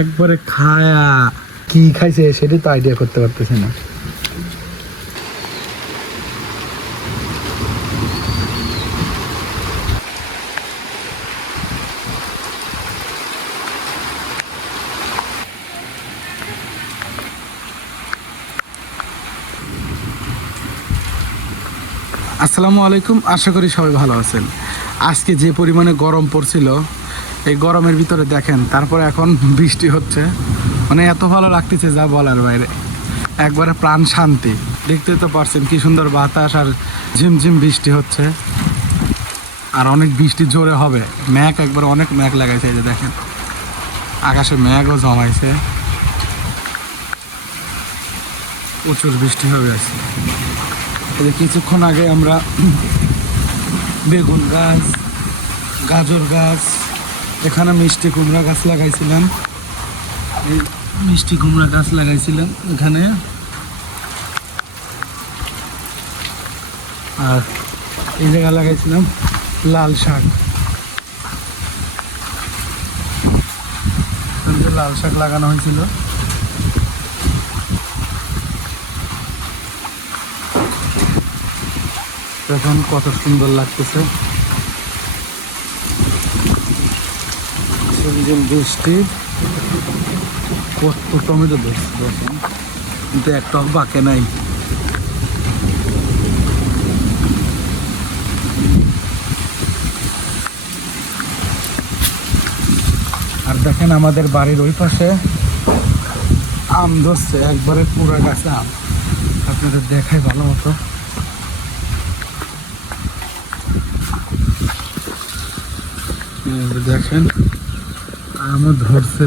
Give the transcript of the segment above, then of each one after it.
একবারে খায়া। কি খাইছে? সেটা তো আইডিয়া করতে পারতেছে না। আসসালামু আলাইকুম, আশা করি সবাই ভালো আছেন। আজকে যে পরিমাণে গরম পড়ছিল, এই গরমের ভিতরে দেখেন, তারপরে এখন বৃষ্টি হচ্ছে। মানে এত ভালো লাগতেছে যা বলার বাইরে। একবারে প্রাণ শান্তি। দেখতে তো পারছেন কি সুন্দর বাতাস আর ঝিমঝিম বৃষ্টি হচ্ছে। আর অনেক বৃষ্টি জোরে হবে। ম্যাঘ একবার অনেক ম্যাঘ লাগাইছে এই যে দেখেন। আকাশে ম্যাঘও জমাইছে। প্রচুর বৃষ্টি হবে যে কিছুক্ষণ আগে আমরা বেগুন গাছ, গাজর গাছ, এখানে মিষ্টি কুমড়া গাছ লাগাইছিলাম। এই মিষ্টি কুমড়া গাছ লাগাইছিলাম এখানে। আর এই জায়গায় লাগাইছিলাম লাল শাক। লাল শাক লাগানো হয়েছিল। এখন কত সুন্দর লাগতেছে। বৃষ্টি, কত টমেটো দেখেন। কিন্তু একটাও বাকে নাই। আর দেখেন, আমাদের বাড়ির ওই পাশে আম ধরছে, একবারে পুরো গাছে আম। আপনাদের দেখাই ভালো মতো এই যে দেখেন আমার ধরছে।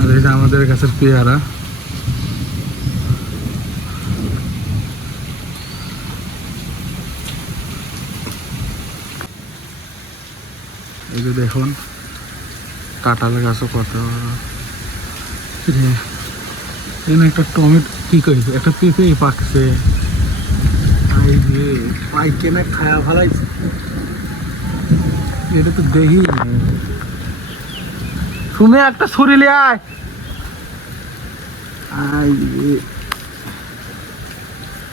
আর যে আমাদের কাছে পেয়ারা এই যে দেখুন কাঁঠাল গাছও কত এখানে একটা টমেটো একটা পেঁপে পাকছে। এটা তো দেখি শুনে একটা শরীরে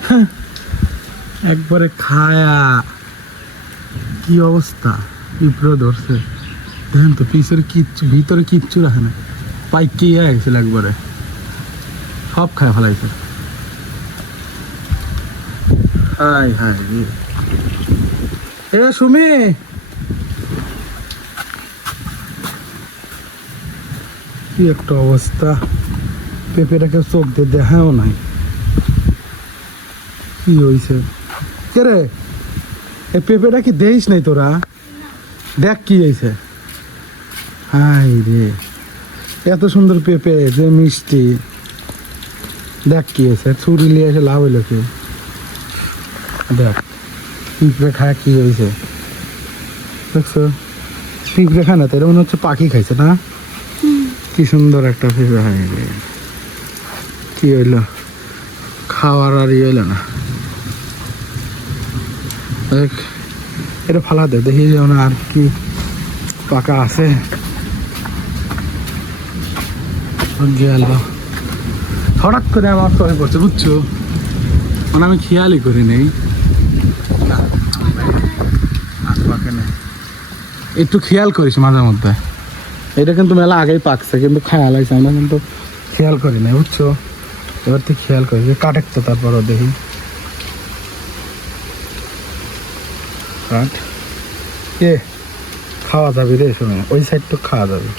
একবারে খায়া। কি অবস্থা? পিঁপড়ে ধরছে। দেখেন তো পিসের কিচ্ছু ভিতরে কিচ্ছু রাখে না পাইকে গেছিল একবারে। সব খায় ফেলাইছে। হাই হাই। এ সুমি! কি একটা অবস্থা। পেঁপেটাকে চোখ দিয়ে দেখাও নাই। কি হয়েছে কে রে? এই পেঁপেটা কি দেইস নাই তোরা? দেখ কি হয়েছে হাই রে। এত সুন্দর পেঁপে যে মিষ্টি। দেখ কি হয়েছে, ছুরি নিয়ে এসে লাভ হইল কি? দেখ, পিঁপড়ে খায় কি হয়েছে? দেখছ? পিঁপড়ে খায় না তো এটা মনে হচ্ছে পাখি খাইছে, না? কি সুন্দর একটা পেঁপে হাই রে কি হইল? খাওয়ার আর ইয়ে হইল না। দেখ এটা ফালা দেখি যেমন আর কি পাকা আছে। গেল হঠাৎ করে আমার চোখে পড়ছে, বুঝছ? মানে আমি খেয়ালই করি নেই। একটু খেয়াল করিস মাঝে মধ্যে। এটা কিন্তু মেলা আগেই পাকছে, কিন্তু খেয়াল আছে আমরা কিন্তু খেয়াল করি না বুঝছ? এবার তুই খেয়াল করিস কাটেক তো তারপরও দেখি। কাট। কে খাওয়া যাবে রে শোনো, ওই সাইড তো খাওয়া যাবে।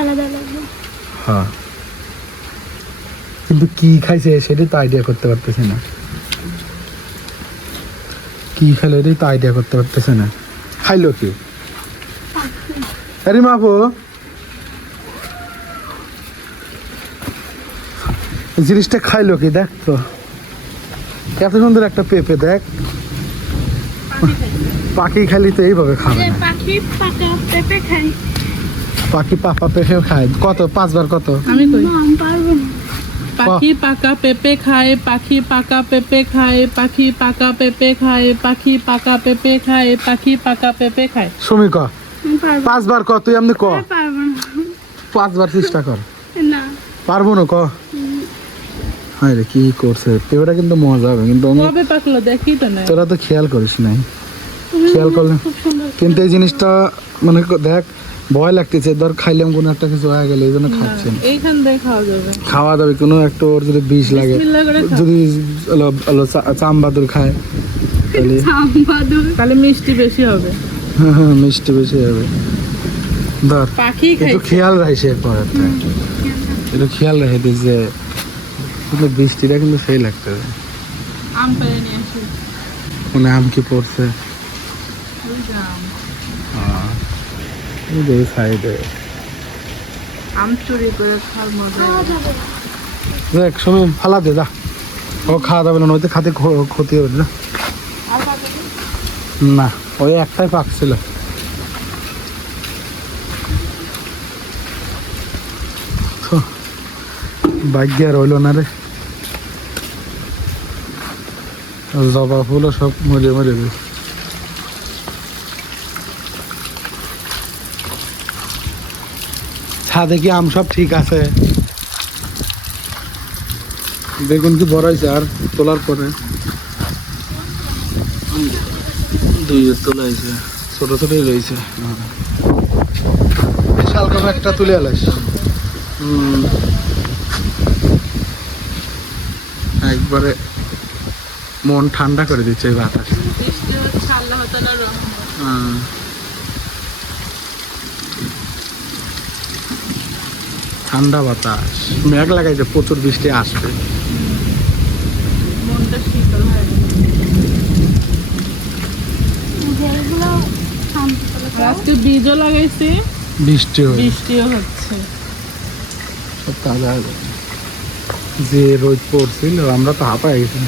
আলাদা লাগবে। হ্যাঁ। কিন্তু কি খাইছে সেটাই তো আইডিয়া করতে পারতেছে না। কি খেলে এটাই তো আইডিয়া করতে পারতেছে না। খাইলো কি? আরে মাপো জিনিসটা খাইলো কি? দেখ তো। এত সুন্দর একটা পেঁপে দেখ। পাখি খালি তো এইভাবে খাবে না। পাখি পাকা পেঁপে খাই পাখি পাপা পেঁপে খায়। কত? পাঁচবার কত? আমি কই? পাখি পাকা পেঁপে খায় পাখি পাকা পেঁপে খায় পাখি পাকা পেঁপে খায় পাখি পাকা পেঁপে খায় পাখি পাকা পেঁপে খায়। সুমি ক? পাঁচবার ক তুই এমনি ক? পাঁচবার চেষ্টা কর। না। পারব না ক? হ্যাঁ রে কি করছে? পেঁপেটা কিন্তু মজা হবে কিন্তু কবে পাকলো দেখি তো না। তোরা তো খেয়াল করিস নাই। খেয়াল করলে কিন্তু এই জিনিসটা মানে ক- দেখ ভয় লাগতেছে ধর খাইলাম কোনো একটা কিছু হয়ে গেলে এই জন্য খাচ্ছি। এইখান খাওয়া যাবে। খাওয়া যাবে কোনো একটা ওর যদি বিষ লাগে। যদি চামবাদুর খায় তাহলে বাদুর? তাহলে মিষ্টি বেশি হবে। হ্যাঁ মিষ্টি বেশি যাবে ধর পাখি একটু খেয়াল রাখিস এরপর একটু। খেয়াল রেখে দিস যে কিন্তু বৃষ্টিটা কিন্তু সেই লাগতেছে আম পেরে নিয়ে আসি। মানে আম কি পড়ছে? আম। এই সাইডে। আম চুরি করে খাওয়ার মজা খাওয়া যাবে না। দেখ সময় ফালা দে যা। ও খাওয়া যাবে না নয়তো খাতে খ- ক্ষতি হবে না। ওই একটাই পাকছিল তো, ভাগ্য আর হইল না রে। জবা ফুলও সব মরে মরে গেছে। ছাদে কি আম সব ঠিক আছে? বেগুন কি বড় হয়েছে আর তোলার পরে। দুই তোলা হয়েছে ছোট ছোটই রয়েছে। বিশাল করে একটা তুলে আলাস। একবারে মন ঠান্ডা করে দিচ্ছে এই বাতাস। ঠান্ডা বাতাস। মেঘ লাগাইছে প্রচুর বৃষ্টি আসবে। আজকে বীজও লাগাইছি। বৃষ্টি হয়ে বৃষ্টিও হচ্ছে। সব তাজা যে রোদ পড়ছিল আমরা তো হাঁপাই গেছি।